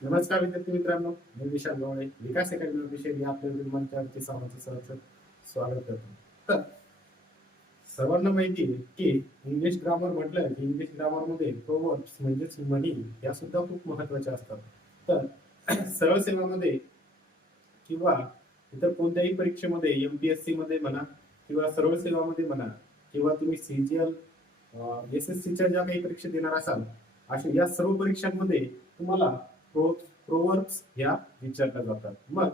नमस्कार विद्यार्थी मित्रांनो, मी विशाल गवळे विकास अकॅडमी विषयी आपल्या मंचावरती सर्वांचं स्वागत करतो. तर सर्वांना माहिती आहे की इंग्लिश ग्रामर म्हटलं की इंग्लिश ग्रामर मध्ये प्रोव्हर्ब्स म्हणजेच म्हणी या सुद्धा खूप महत्वाच्या असतात. तर सरळ सेवामध्ये किंवा इतर कोणत्याही परीक्षेमध्ये एमपीएससी मध्ये म्हणा किंवा सरळ सेवामध्ये म्हणा किंवा तुम्ही सीजीएल एसएससीच्या ज्या काही परीक्षा देणार असाल अशा या सर्व परीक्षांमध्ये तुम्हाला प्रोवर्ब्स ह्या विचारल्या जातात. मग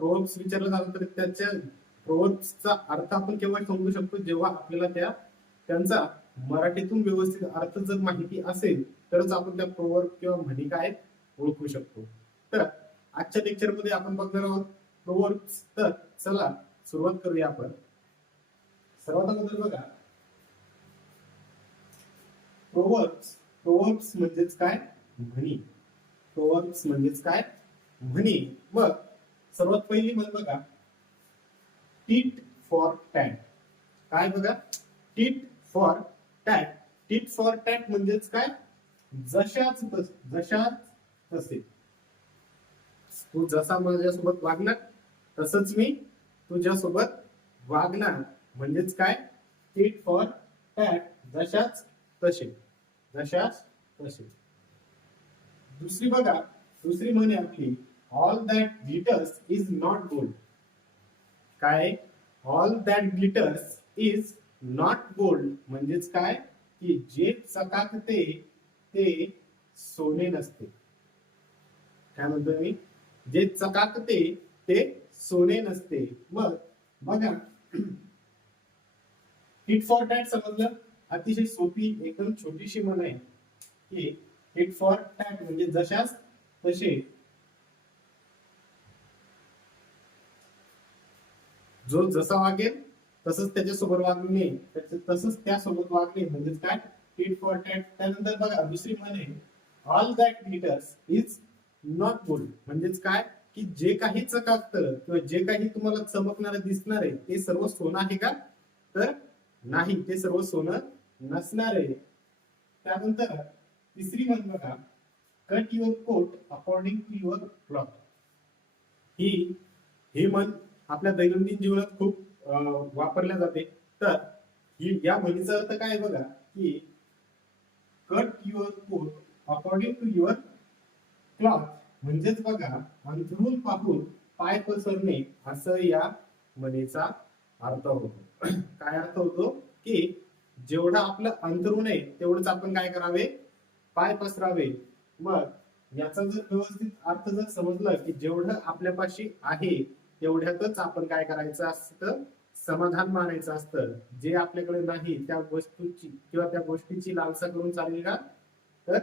प्रोवर्ब्स विचारलं जातात तर त्याच्या प्रोवर्ब्सचा अर्थ आपण केव्हा समजू शकतो जेव्हा आपल्याला त्यांचा मराठीतून व्यवस्थित अर्थ जर माहिती असेल तरच आपण त्या प्रोवर्ब किंवा म्हणी काय ओळखू शकतो. तर आजच्या लेक्चर मध्ये आपण बघणार आहोत प्रोवर्ब्स. तर चला सुरुवात करूया आपण. सर्वात अगोदर बघा प्रोवर्ब्स. प्रोवर्ब्स म्हणजेच काय? म्हणी. प्रोवर्ब्स म्हणजेच काय? म्हणी. मग सर्वात पहिली म्हण बघा टीट फॉर टॅट. काय बघा tit for tat. Tit for tat म्हणजेच काय? जशाच तसे. तू जसा माझ्यासोबत वागणार तसंच मी तुझ्यासोबत वागणार म्हणजेच काय? Tit for tat. जशाच तसे. जशाच तसे. दुसरी बघा दुसरी म्हण आहे आपली all that glitters is not gold. काय? All that glitters is not gold म्हणजेच काय? की जे चकाकते ते सोने नसते. काय म्हणतो मी? जे चकाकते ते सोने नसते. मग बघा टिट फॉर टॅट समजलं. अतिशय सोपी एकदम छोटीशी म्हण आहे की टिट फॉर टॅट म्हणजे जशास तसे. जो जसा वागेल तसंच त्याच्यासोबत वागणे तसंच त्यासोबत वागणे म्हणजेच काय? Tit for tat. त्यानंतर बघा दुसरी म्हण आहे all that glitters is not gold म्हणजेच काय? की जे काही चकाकतं किंवा जे काही तुम्हाला चमकणारं दिसणार आहे ते सर्व सोनं आहे का? तर नाही, ते सर्व सोनं नसणार आहे. त्यानंतर तिसरी म्हण बघा cut your coat according to your cloth. ही म्हण आपल्या दैनंदिन जीवनात खूप वापरल्या जाते. तर ही या म्हणीचा अर्थ काय बघा की cut your coat according to your cloth म्हणजेच बघा अंथरूण पाहून पाय पसरणे असं या म्हणीचा अर्थ होतो. काय अर्थ होतो? की जेवढं आपलं अंथरूण आहे तेवढंच आपण काय करावे? पाय पसरावे. मग याचा जर व्यवस्थित अर्थ जर समजला की जेवढं आपल्यापाशी आहे तेवढ्यातच आपण काय करायचं असतं? समाधान मानायचं असतं. जे आपल्याकडे नाही त्या वस्तूची किंवा त्या गोष्टीची लालसा करून चालेल का? तर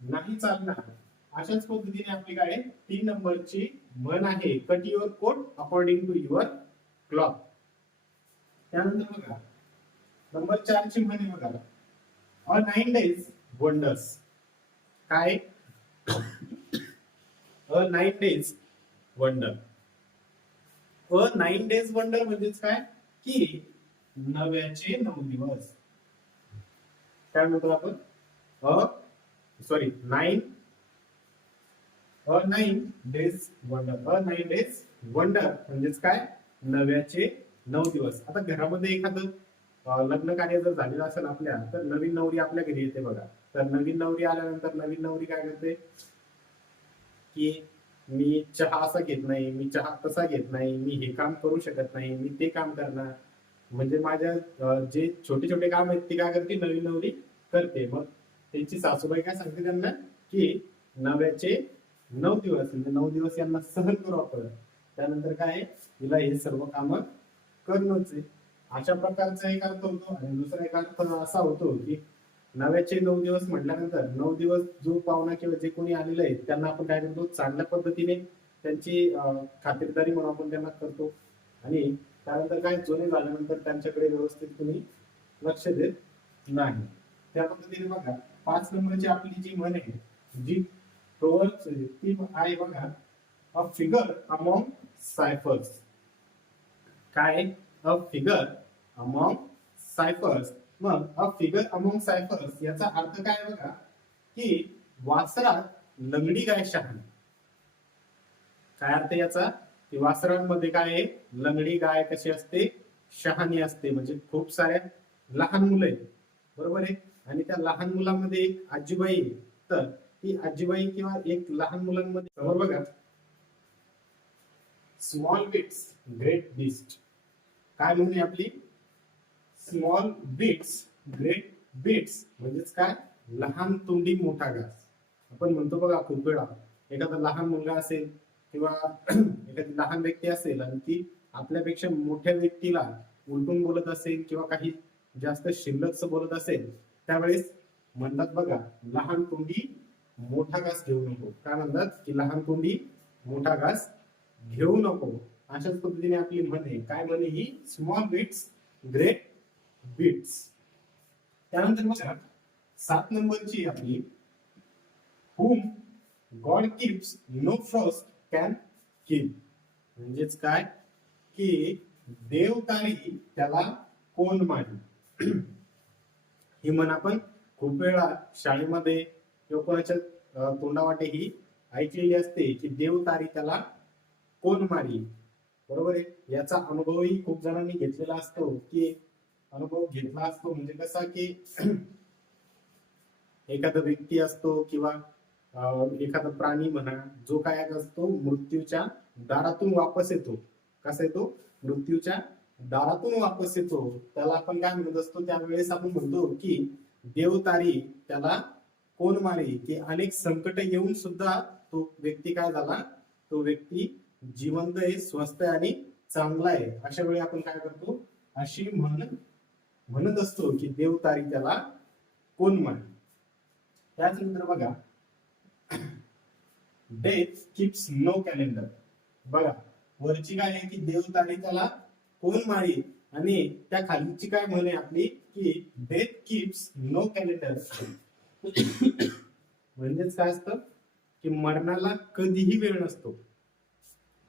नाही चालणार. अशाच पद्धतीने आपली काय 3 नंबरची म्हण आहे cut your coat according to your cloth. त्यानंतर बघा नंबर 4 ची म्हण आहे बघा अ 9 डेज वंडर्स. काय? अ 9 डेज वंडर. अ 9 डेज वंडर म्हणजेच काय? की नव्याचे 9 दिवस. काय म्हणतो आपण? अ सॉरी 9 डेज वंडर. अ 9 डेज वंडर म्हणजेच काय? नव्याचे 9 दिवस. आता घरामध्ये एखादं लग्न कार्य जर झालेलं असेल आपल्या तर नवीन नवरी आपल्या घरी येते बघा. तर नवीन नवरी आल्यानंतर नवीन नवरी काय करते की मी चहा असा घेत नाही, मी चहा तसा घेत नाही, मी हे काम करू शकत नाही, मी ते काम करणार. म्हणजे माझ्या जे छोटे छोटे काम आहेत ते काय करते नवीन नवरी करते. मग त्यांची सासूबाई काय सांगते त्यांना की नव्याचे 9 दिवस म्हणजे 9 दिवस यांना सहन करू आपण. त्यानंतर काय तिला हे सर्व काम करणंच आहे. अशा प्रकारचा एक अर्थ होतो. आणि दुसरा एक अर्थ असा होतो की नव्याचे 9 दिवस म्हटल्यानंतर 9 दिवस जो पाहुणा किंवा जे कोणी आलेलं आहे त्यांना आपण काय करतो? चांगल्या पद्धतीने त्यांची खातिरदारी म्हणून आपण त्यांना करतो. आणि त्यानंतर काय जुने झाल्यानंतर त्यांच्याकडे व्यवस्थित तुम्ही लक्ष देत नाही. त्या पद्धतीने बघा 5 नंबरची आपली जी म्हण आहे जी प्रोव्हर्ब्स ती आहे बघा अ फिगर अमॉंग सायफर्स. काय? A figure among ciphers. मग अ फिगर अमॉंग सायफर्स याचा अर्थ काय बघा की वासरात लंगडी गाय शहाणी. काय अर्थ याचा की वासरांमध्ये काय आहे, लंगडी गाय कशी असते, शहाणी असते. म्हणजे खूप साऱ्या लहान मुलं आहेत, बरोबर आहे. आणि त्या लहान मुलांमध्ये एक आजीबाई आहे. तर ती आजीबाई किंवा एक लहान मुलांमध्ये समोर बघा, स्मॉल बिट्स ग्रेट बीस्ट. काय म्हणजे आपली स्मॉल बिट्स ग्रेट बिट्स म्हणजेच काय, लहान तोंडी मोठा घास. आपण म्हणतो बघा खूप वेळा, एखादा लहान मुलगा असेल किंवा एखादी लहान व्यक्ती असेल आणि ती आपल्यापेक्षा मोठ्या व्यक्तीला उलटून बोलत असेल किंवा काही जास्त शिल्लकच बोलत असेल, त्यावेळेस म्हणतात बघा, लहान तोंडी मोठा घास घेऊ नको. काय म्हणतात की लहान तोंडी मोठा घास घेऊ नको. अशाच पद्धतीने आपली म्हणे, काय म्हणे ही, स्मॉल बिट्स ग्रेट बिट्स. त्यानंतर बघा 7 नंबरची आपली, whom God keeps no frost can kill. म्हणजेच काय की देव तारी त्याला कोण मारी. ही म्हण आपण खूप वेळा शाळेमध्ये किंवा कोणाच्या तोंडावाटे ही ऐकलेली असते की देव तारी त्याला कोण मारी, बरोबर आहे. याचा अनुभवही खूप जणांनी घेतलेला असतो, की अनुभव घेतला असतो. म्हणजे कसा की एखादा व्यक्ती असतो किंवा एखादा प्राणी म्हणा, जो काय असतो मृत्यूच्या दारातून वापस येतो. कसा येतो, मृत्यूच्या दारातून वापस येतो, त्याला आपण काय म्हणत असतो, त्यावेळेस आपण म्हणतो की देवतारी त्याला कोण मारी. की अनेक संकट येऊन सुद्धा तो व्यक्ती काय झाला, तो व्यक्ती जिवंत आहे, स्वस्थ आहे आणि चांगला आहे. अशा वेळी आपण काय करतो, अशी म्हणत असतो की देवतारी त्याला कोण मारी. त्याचनंतर बघा, डेथ कीप्स नो कॅलेंडर. बघा वरची काय आहे की देवतारी त्याला कोण मारी, आणि त्या खालीची काय म्हणे आपली की डेथ कीप्स नो कॅलेंडर. म्हणजेच काय असतं की मरणाला कधीही वेळ नसतो.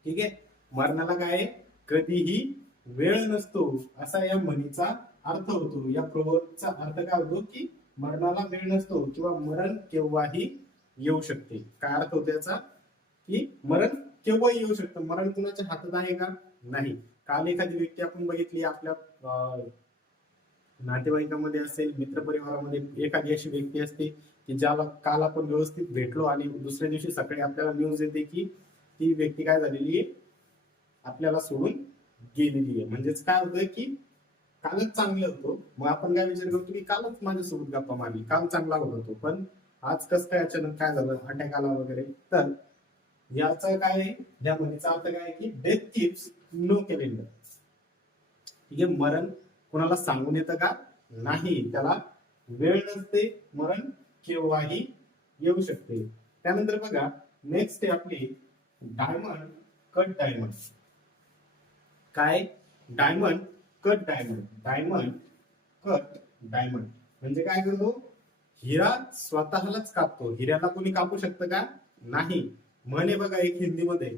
ठीक आहे, मरणाला काय कधीही वेळ नसतो, असा या म्हणीचा अर्थ होतो. या प्रवर्तचा अर्थ काय होतो की मरणाला वेळ नसतो किंवा मरण केव्हाही येऊ शकते. काय अर्थ होतो याचा की मरण केव्हाही येऊ शकतं. मरण कुणाच्या हातात आहे का, नाही. काल एखादी व्यक्ती आपण बघितली आपल्या नातेवाईकांमध्ये असेल, मित्रपरिवारामध्ये एखादी अशी व्यक्ती असते की ज्याला काल आपण व्यवस्थित भेटलो आणि दुसऱ्या दिवशी सकाळी आपल्याला न्यूज येते की ती व्यक्ती काय झालेली आहे, आपल्याला सोडून गेलेली आहे. म्हणजेच काय होतंय की कालच चांगलं होतो, मग आपण काय विचार करतो की कालच माझ्यासोबत गप्पा मारली, काल चांगला होत होतो, पण आज कसं काय अचानक काय झालं, अटॅक आला वगैरे. तर याचा काय आहे, या म्हणीचा अर्थ काय आहे की डेथ कीप्स नो कॅलेंडर. ठीक आहे, मरण कोणाला सांगून येतं का, नाही, त्याला वेळ नसते, मरण केव्हाही येऊ शकते. त्यानंतर बघा नेक्स्ट आहे आपली डायमंड कट डायमंड. काय, diamond cut diamond. Diamond cut diamond म्हणजे काय करतो, हिरा स्वतःलाच कापतो. हिऱ्याला कोणी कापू शकतं का, नाही. म्हणे बघा एक हिंदीमध्ये,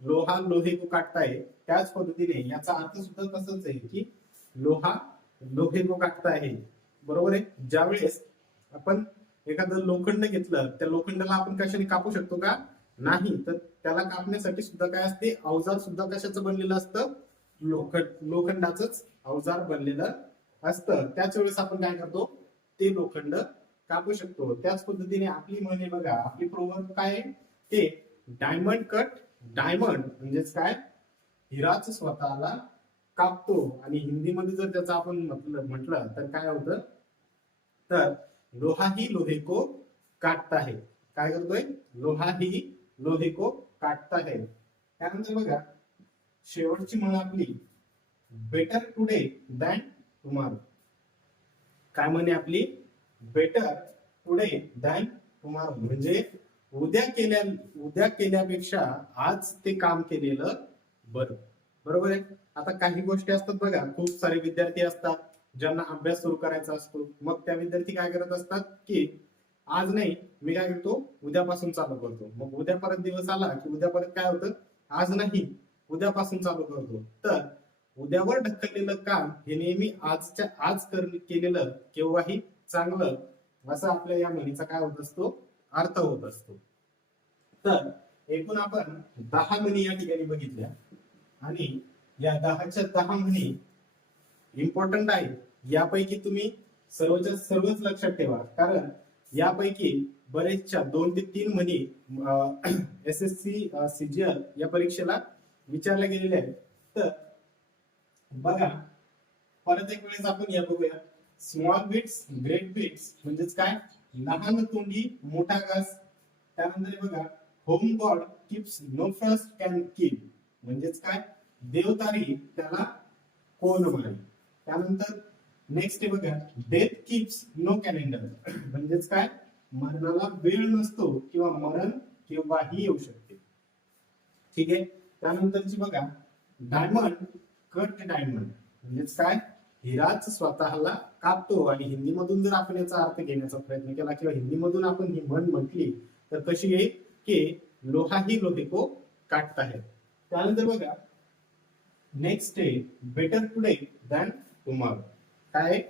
लोहा लोहे को काटता है, त्याच पद्धतीने याचा अर्थ सुद्धा तसंच आहे की लोहा लोहे को काटता है, बरोबर आहे. ज्यावेळेस आपण एखादं लोखंड घेतलं, त्या लोखंडाला आपण कशाने कापू शकतो का, नाही. तर त्याला कापण्यासाठी सुद्धा काय असते, अवजार सुद्धा कशाचं बनलेलं असतं, लोखंडाचंच अवजार बनलेलं असतं. त्याच वेळेस आपण काय करतो, ते लोखंड कापू शकतो. त्याच पद्धतीने आपली म्हणे बघा, आपली प्रोवर्ब काय आहे, ते डायमंड कट डायमंड म्हणजेच काय, हिराच स्वतःला कापतो. आणि हिंदीमध्ये जर त्याचं आपण म्हटलं तर काय होतं, तर लोहा ही लोहे को काटता है. काय करतोय, लोहा ही लोहे को काटता है. त्यानंतर बघा शेवटची म्हण आपली, बेटर टुडे दॅन टुमारो. काय म्हणे आपली, बेटर टुडे दॅन टुमारो म्हणजे उद्या केल्यापेक्षा आज ते काम केलेलं बरं, बरोबर आहे. आता काही गोष्टी असतात बघा, खूप सारे विद्यार्थी असतात ज्यांना अभ्यास सुरू करायचा असतो. मग त्या विद्यार्थी काय करत असतात की आज नाही, मी काय करतो, उद्यापासून चालू करतो. मग उद्या परत दिवस आला की उद्या परत काय होतं, आज नाही, उद्यापासून चालू करतो. तर उद्यावर ढकललेलं काम हे नेहमी आजच्या आज केलेलं केव्हाही चांगलं, असं आपल्या या म्हणीचा काय होत असतो, अर्थ होत असतो. तर एकूण आपण 10 म्हणी या ठिकाणी बघितल्या आणि या 10च्या 10 म्हणी इम्पॉर्टंट आहे. यापैकी तुम्ही सर्वच्या सर्वच लक्षात ठेवा, कारण यापैकी बरेचशा 2 ते 3 म्हणी एसएससी सीजीएल या परीक्षेला विचारल्या गेलेल्या आहेत. तर बघा, परत एक वेळेस आपण या बघूया. स्मॉल बिट्स ग्रेट बिट्स म्हणजेच काय, लहान तोंडी मोठा घास. त्यानंतर हे बघा, whom God keeps no first can kill म्हणजेच काय, देवतारी त्याला कोण मारेल. त्यानंतर नेक्स्ट आहे बघा, डेथ कीप्स नो कॅलेंडर म्हणजेच काय, मरणाला वेळ नसतो किंवा मरण केव्हाही येऊ शकते. ठीक आहे. त्यानंतरची बघा, डायमंड कट डायमंड म्हणजेच काय, हिराच स्वतःला कापतो. आणि हिंदीमधून जर आपण याचा अर्थ घेण्याचा प्रयत्न केला किंवा हिंदीमधून आपण ही म्हण म्हटली तर कशी येईल की लोहा ही लोहे को काटता है. त्यानंतर बघा, नेक्स्ट आहे बेटर टुडे दॅन टुमॉरो. काय